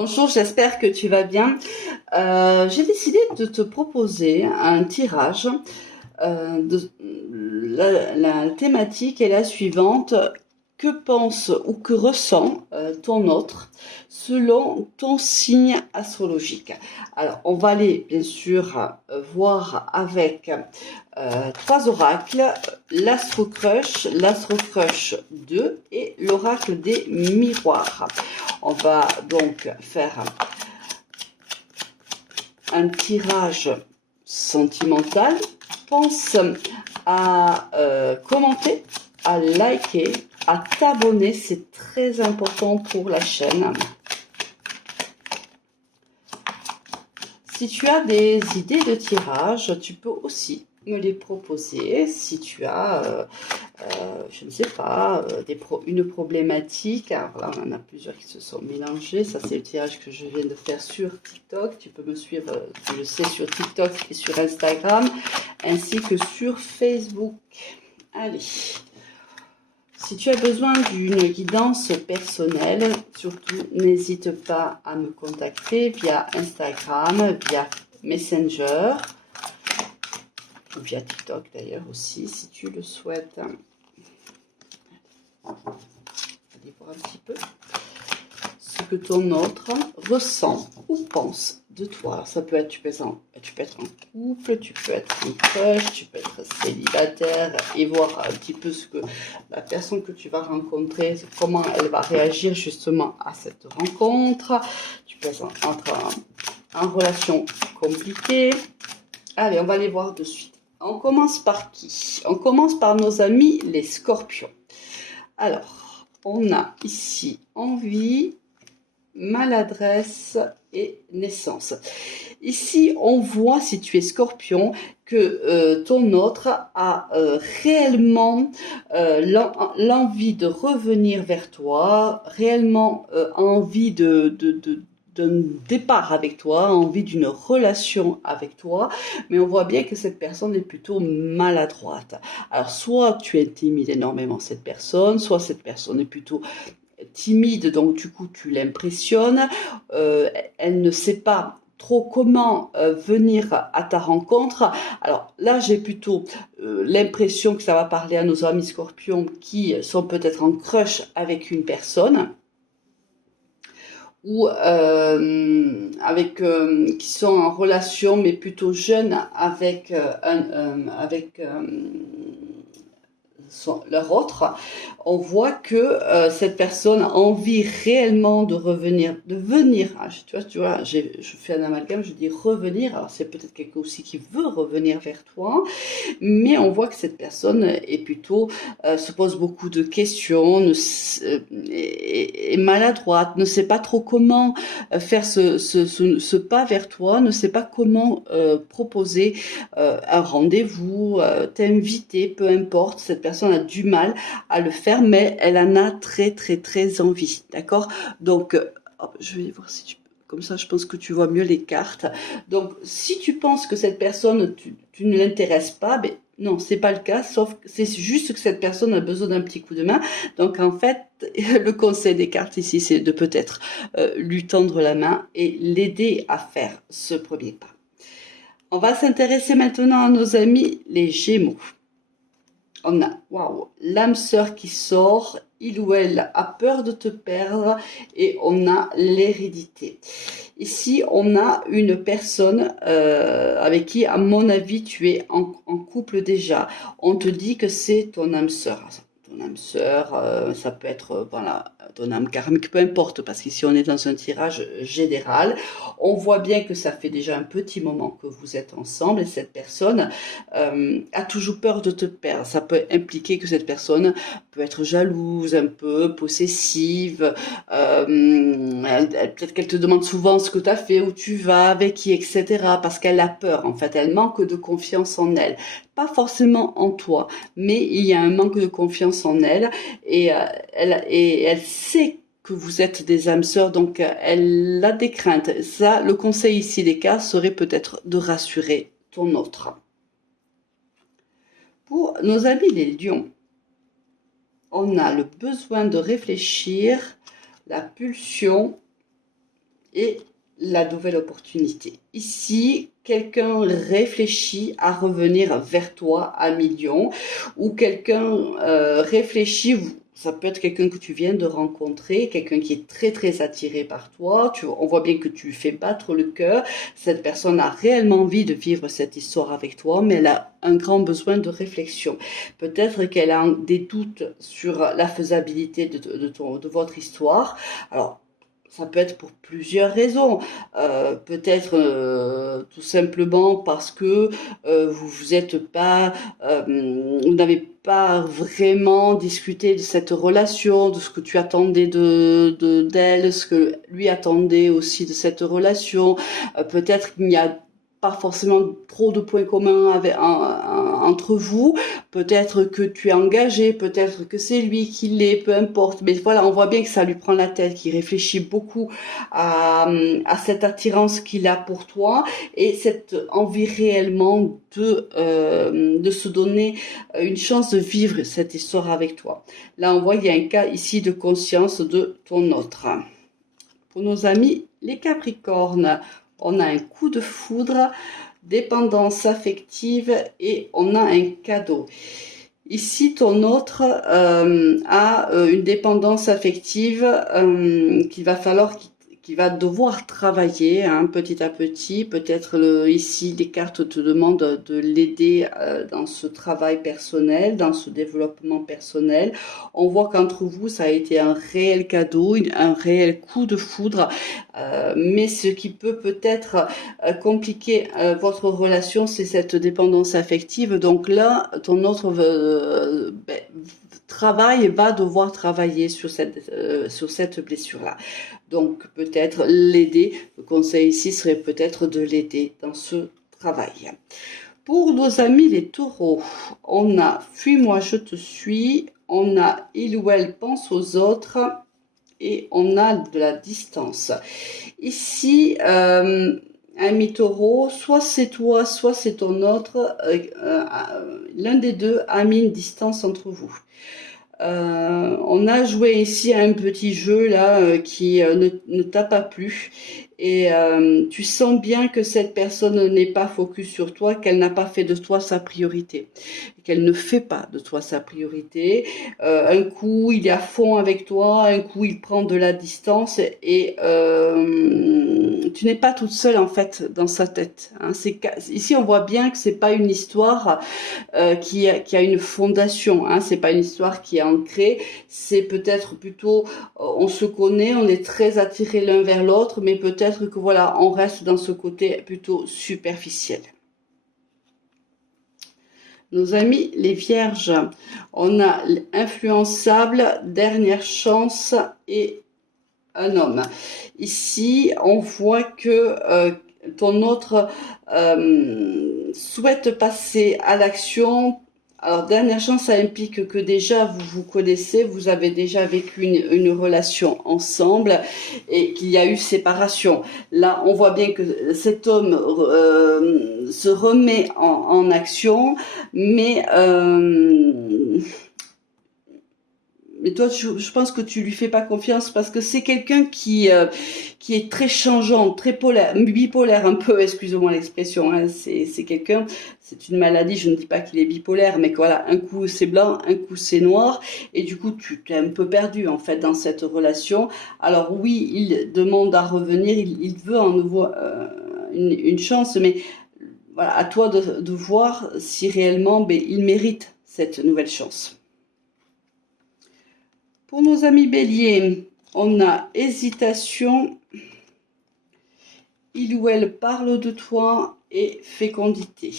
Bonjour, j'espère que tu vas bien. J'ai décidé de te proposer un tirage. La thématique est la suivante. Que pense ou que ressent ton autre selon ton signe astrologique? Alors, on va aller bien sûr voir avec trois oracles, l'Astro Crush 2 et l'oracle des miroirs. On va donc faire un tirage sentimental. Pense à commenter, à liker, à t'abonner, c'est très important pour la chaîne. Si tu as des idées de tirage, tu peux aussi me les proposer. Si tu as, je ne sais pas, une problématique. Alors là, on en a plusieurs qui se sont mélangés. Ça, c'est le tirage que je viens de faire sur TikTok. Tu peux me suivre, tu le sais, sur TikTok et sur Instagram, ainsi que sur Facebook. Allez. Si tu as besoin d'une guidance personnelle, surtout n'hésite pas à me contacter via Instagram, via Messenger, ou via TikTok d'ailleurs aussi, si tu le souhaites. Allez voir un petit peu ce que ton autre ressent ou pense de toi. Alors, ça peut être, tu peux être en couple, tu peux être en crush, tu peux être célibataire et voir un petit peu ce que la personne que tu vas rencontrer, comment elle va réagir justement à cette rencontre. Tu peux être en relation compliquée. Allez, on va les voir de suite. On commence par qui? On commence par nos amis les scorpions. Alors, on a ici envie, maladresse et naissance. Ici, on voit, si tu es scorpion, que ton autre a réellement l'envie de revenir vers toi, réellement envie d'un départ avec toi, envie d'une relation avec toi, mais on voit bien que cette personne est plutôt maladroite. Alors, soit tu intimides énormément cette personne, soit cette personne est plutôt timide, donc du coup tu l'impressionnes, elle ne sait pas trop comment venir à ta rencontre. Alors là, j'ai plutôt l'impression que ça va parler à nos amis scorpions qui sont peut-être en crush avec une personne, ou qui sont en relation mais plutôt jeunes avec leur autre. On voit que cette personne a envie réellement de revenir, de venir. Tu vois, je fais un amalgame, je dis revenir. Alors c'est peut-être quelqu'un aussi qui veut revenir vers toi, mais on voit que cette personne est plutôt se pose beaucoup de questions, est maladroite, ne sait pas trop comment faire ce pas vers toi, ne sait pas comment proposer un rendez-vous, t'inviter, peu importe. Cette personne a du mal à le faire, mais elle en a très très très envie, d'accord? Donc je vais voir si tu peux. Comme ça, je pense que tu vois mieux les cartes. Donc, si tu penses que cette personne, tu ne l'intéresses pas, ben non, c'est pas le cas. Sauf que c'est juste que cette personne a besoin d'un petit coup de main. Donc, en fait, le conseil des cartes ici, c'est de peut-être lui tendre la main et l'aider à faire ce premier pas. On va s'intéresser maintenant à nos amis les Gémeaux. On a, waouh, l'âme sœur qui sort, il ou elle a peur de te perdre, et on a l'hérédité. Ici, on a une personne avec qui, à mon avis, tu es en couple déjà. On te dit que c'est ton âme sœur. Ton âme sœur, ça peut être voilà, ton âme karmique, peu importe, parce qu'ici on est dans un tirage général. On voit bien que ça fait déjà un petit moment que vous êtes ensemble, et cette personne a toujours peur de te perdre. Ça peut impliquer que cette personne peut être jalouse, un peu possessive, peut-être qu'elle te demande souvent ce que tu as fait, où tu vas, avec qui, etc. Parce qu'elle a peur, en fait, elle manque de confiance en elle. Pas forcément en toi, mais il y a un manque de confiance en elle, et elle sait que vous êtes des âmes sœurs, donc elle a des craintes. Ça, le conseil ici des cas serait peut-être de rassurer ton autre. Pour nos amis les lions, on a le besoin de réfléchir, la pulsion, et la nouvelle opportunité. Ici, quelqu'un réfléchit à revenir vers toi à millions, ou quelqu'un réfléchit, ça peut être quelqu'un que tu viens de rencontrer, quelqu'un qui est très très attiré par toi, on voit bien que tu fais battre le cœur, cette personne a réellement envie de vivre cette histoire avec toi, mais elle a un grand besoin de réflexion. Peut-être qu'elle a des doutes sur la faisabilité de votre histoire. Alors, ça peut être pour plusieurs raisons. Peut-être tout simplement parce que vous n'avez pas vraiment discuté de cette relation, de ce que tu attendais d'elle, ce que lui attendait aussi de cette relation. Peut-être qu'il n'y a pas forcément trop de points communs entre vous. Peut-être que tu es engagé, peut-être que c'est lui qui l'est, peu importe. Mais voilà, on voit bien que ça lui prend la tête, qu'il réfléchit beaucoup à cette attirance qu'il a pour toi et cette envie réellement de se donner une chance de vivre cette histoire avec toi. Là, on voit qu'il y a un cas ici de conscience de ton autre. Pour nos amis, les Capricornes, on a un coup de foudre, dépendance affective et on a un cadeau. Ici, ton autre a une dépendance affective qu'il va devoir travailler petit à petit. Peut-être ici, les cartes te demandent de l'aider dans ce travail personnel, dans ce développement personnel. On voit qu'entre vous, ça a été un réel cadeau, un réel coup de foudre. Mais ce qui peut-être compliquer votre relation, c'est cette dépendance affective. Donc là, ton autre va devoir travailler sur cette blessure-là. Donc peut-être l'aider. Le conseil ici serait peut-être de l'aider dans ce travail. Pour nos amis les taureaux, on a fuis-moi, je te suis. On a il ou elle pense aux autres. Et on a de la distance. Ici, ami taureau, soit c'est toi, soit c'est ton autre. L'un des deux a mis une distance entre vous. On a joué ici à un petit jeu là qui ne t'a pas plu et tu sens bien que cette personne n'est pas focus sur toi, qu'elle n'a pas fait de toi sa priorité, qu'elle ne fait pas de toi sa priorité. Un coup il est à fond avec toi, un coup il prend de la distance et tu n'es pas toute seule en fait dans sa tête. Ici on voit bien que c'est pas une histoire qui a une fondation. C'est pas une histoire qui est ancrée. C'est peut-être plutôt, on se connaît, on est très attirés l'un vers l'autre, mais peut-être que voilà, on reste dans ce côté plutôt superficiel. Nos amis les vierges, on a influençable, dernière chance et un homme. Ici, on voit que ton autre souhaite passer à l'action. Alors, dernière chance, ça implique que déjà vous vous connaissez, vous avez déjà vécu une relation ensemble et qu'il y a eu séparation. Là, on voit bien que cet homme se remet en action, mais toi, je pense que tu lui fais pas confiance parce que c'est quelqu'un qui est très changeant, très bipolaire un peu, excusez-moi l'expression. C'est quelqu'un, c'est une maladie. Je ne dis pas qu'il est bipolaire, mais que voilà, un coup c'est blanc, un coup c'est noir, et du coup tu t'es un peu perdu en fait dans cette relation. Alors oui, il demande à revenir, il veut en nouveau une chance, mais voilà, à toi de voir si réellement il mérite cette nouvelle chance. Pour nos amis béliers, on a hésitation, il ou elle parle de toi et fécondité.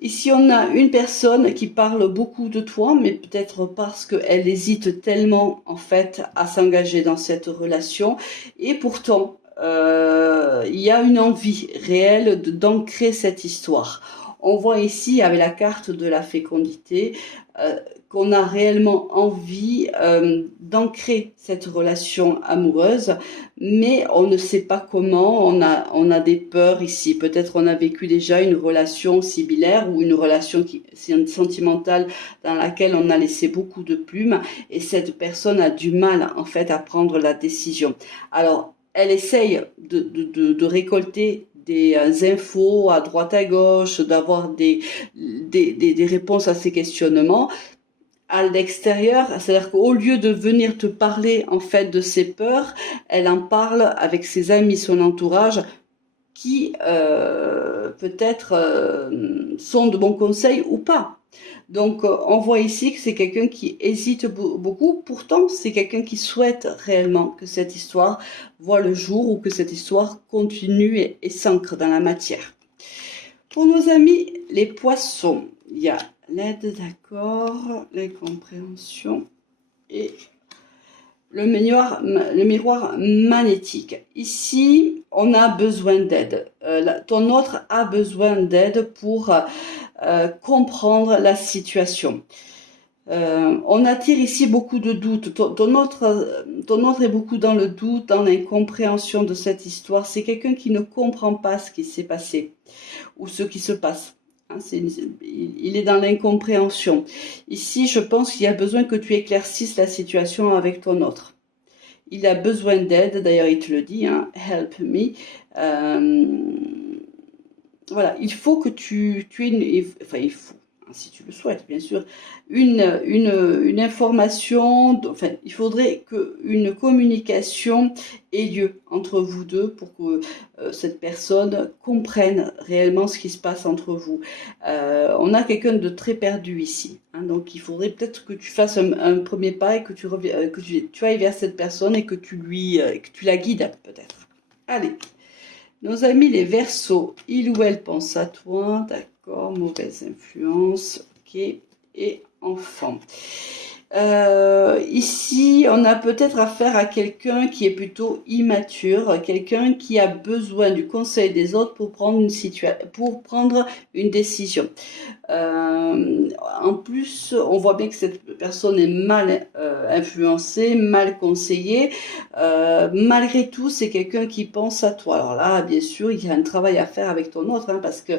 Ici, on a une personne qui parle beaucoup de toi, mais peut-être parce qu'elle hésite tellement en fait à s'engager dans cette relation. Et pourtant, il y a une envie réelle d'ancrer cette histoire. On voit ici, avec la carte de la fécondité, qu'on a réellement envie d'ancrer cette relation amoureuse, mais on ne sait pas comment, on a des peurs ici. Peut-être on a vécu déjà une relation similaire ou une relation sentimentale dans laquelle on a laissé beaucoup de plumes et cette personne a du mal en fait à prendre la décision. Alors, elle essaye de récolter des infos à droite à gauche, d'avoir des réponses à ces questionnements à l'extérieur, c'est-à-dire qu'au lieu de venir te parler en fait de ses peurs, elle en parle avec ses amis, son entourage, qui peut-être sont de bons conseils ou pas. Donc on voit ici que c'est quelqu'un qui hésite beaucoup, pourtant c'est quelqu'un qui souhaite réellement que cette histoire voit le jour ou que cette histoire continue et s'ancre dans la matière. Pour nos amis les poissons, il y a l'aide, d'accord, l'incompréhension et le miroir magnétique. Ici, on a besoin d'aide. Ton autre a besoin d'aide pour comprendre la situation. On attire ici beaucoup de doutes. Ton autre est beaucoup dans le doute, dans l'incompréhension de cette histoire. C'est quelqu'un qui ne comprend pas ce qui s'est passé ou ce qui se passe. Hein, il est dans l'incompréhension. Ici, je pense qu'il y a besoin que tu éclaircisses la situation avec ton autre. Il a besoin d'aide, d'ailleurs il te le dit, hein, help me. Voilà, il faut que tu aies enfin il faut, si tu le souhaites bien sûr, une information, enfin il faudrait qu'une communication ait lieu entre vous deux pour que cette personne comprenne réellement ce qui se passe entre vous. On a quelqu'un de très perdu ici, hein, donc il faudrait peut-être que tu fasses un premier pas et que tu ailles vers cette personne et que tu la guides peut-être. Allez. Nos amis les Verseaux, il ou elle pense à toi, d'accord, mauvaise influence, ok, et enfant. Ici, on a peut-être affaire à quelqu'un qui est plutôt immature, quelqu'un qui a besoin du conseil des autres pour prendre une décision. En plus, on voit bien que cette personne est mal influencée, mal conseillée. Malgré tout, c'est quelqu'un qui pense à toi. Alors là, bien sûr, il y a un travail à faire avec ton autre, hein, parce que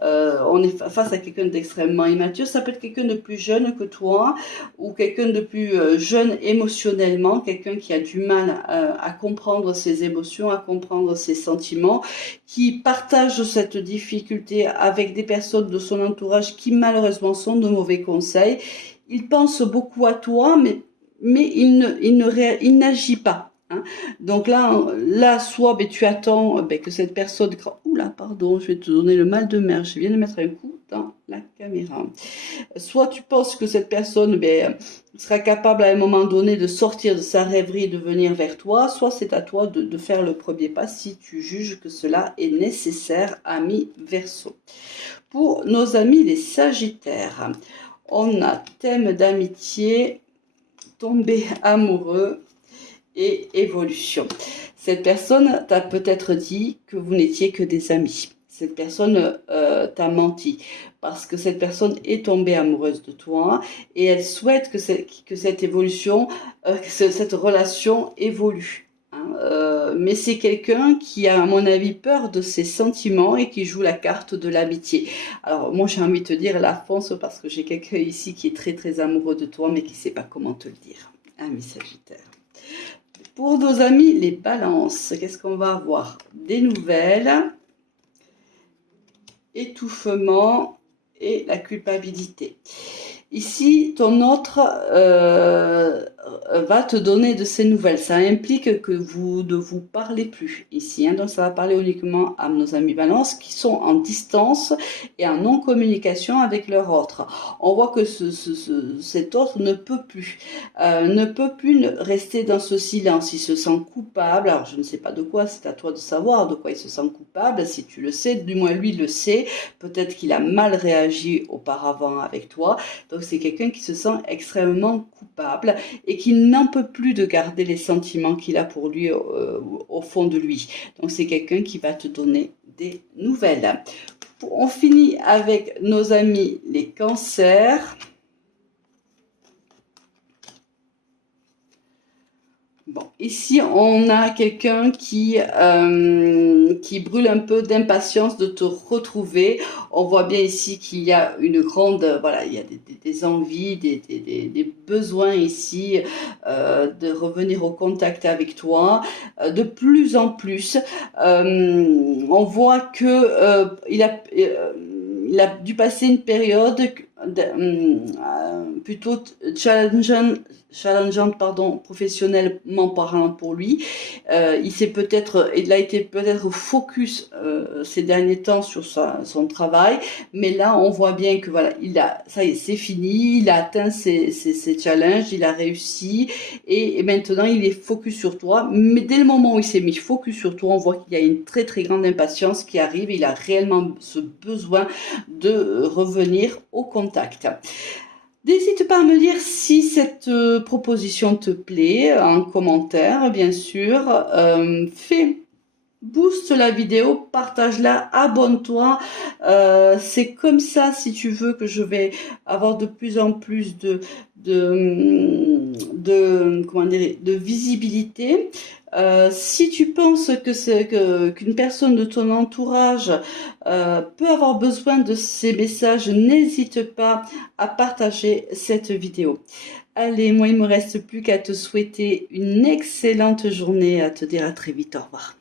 on est face à quelqu'un d'extrêmement immature. Ça peut être quelqu'un de plus jeune que toi, ou quelqu'un de plus jeune émotionnellement, quelqu'un qui a du mal à comprendre ses émotions, à comprendre ses sentiments, qui partage cette difficulté avec des personnes de son entourage qui malheureusement sont de mauvais conseils. Il pense beaucoup à toi, mais il n'agit pas. Hein. Donc là, soit tu attends que cette personne... Oula, pardon, je vais te donner le mal de mer. Je viens de mettre un coup dans la caméra. Soit tu penses que cette personne sera capable à un moment donné de sortir de sa rêverie et de venir vers toi, soit c'est à toi de faire le premier pas si tu juges que cela est nécessaire, ami Verseau. Pour nos amis les Sagittaires, on a thème d'amitié, tomber amoureux et évolution. Cette personne t'a peut-être dit que vous n'étiez que des amis. Cette personne t'a menti parce que cette personne est tombée amoureuse de toi et elle souhaite que cette évolution, que cette relation évolue. Hein. Mais c'est quelqu'un qui a, à mon avis, peur de ses sentiments et qui joue la carte de l'amitié. Alors moi, j'ai envie de te dire, la fonce, parce que j'ai quelqu'un ici qui est très très amoureux de toi, mais qui ne sait pas comment te le dire. Ami Sagittaire. Pour nos amis les balances, qu'est-ce qu'on va avoir? Des nouvelles, étouffement et la culpabilité. Ici, ton autre va te donner de ces nouvelles. Ça implique que vous ne vous parlez plus ici. Hein. Donc, ça va parler uniquement à nos amis balance qui sont en distance et en non-communication avec leur autre. On voit que cet autre ne peut plus rester dans ce silence. Il se sent coupable. Alors, je ne sais pas de quoi, c'est à toi de savoir de quoi il se sent coupable. Si tu le sais, du moins lui le sait. Peut-être qu'il a mal réagi auparavant avec toi. Donc, c'est quelqu'un qui se sent extrêmement coupable et qui n'en peut plus de garder les sentiments qu'il a pour lui au fond de lui. Donc, c'est quelqu'un qui va te donner des nouvelles. On finit avec nos amis les cancers. Bon, ici, on a quelqu'un qui brûle un peu d'impatience de te retrouver. On voit bien ici qu'il y a une grande, voilà, il y a des envies, des besoins ici de revenir au contact avec toi de plus en plus. On voit que il a dû passer une période plutôt challengeante, pardon, professionnellement parlant pour lui. Il a été peut-être focus ces derniers temps sur son travail, mais là on voit bien que voilà, ça y est, c'est fini, il a atteint ses challenges, il a réussi et maintenant il est focus sur toi. Mais dès le moment où il s'est mis focus sur toi, on voit qu'il y a une très très grande impatience qui arrive. Il a réellement ce besoin de revenir au contact. N'hésite pas à me dire si cette proposition te plaît, en commentaire bien sûr. Booste la vidéo, partage-la, abonne-toi. C'est comme ça, si tu veux, que je vais avoir de plus en plus comment dire, de visibilité. Si tu penses qu'une personne de ton entourage peut avoir besoin de ces messages, n'hésite pas à partager cette vidéo. Allez, moi il me reste plus qu'à te souhaiter une excellente journée, à te dire à très vite, au revoir.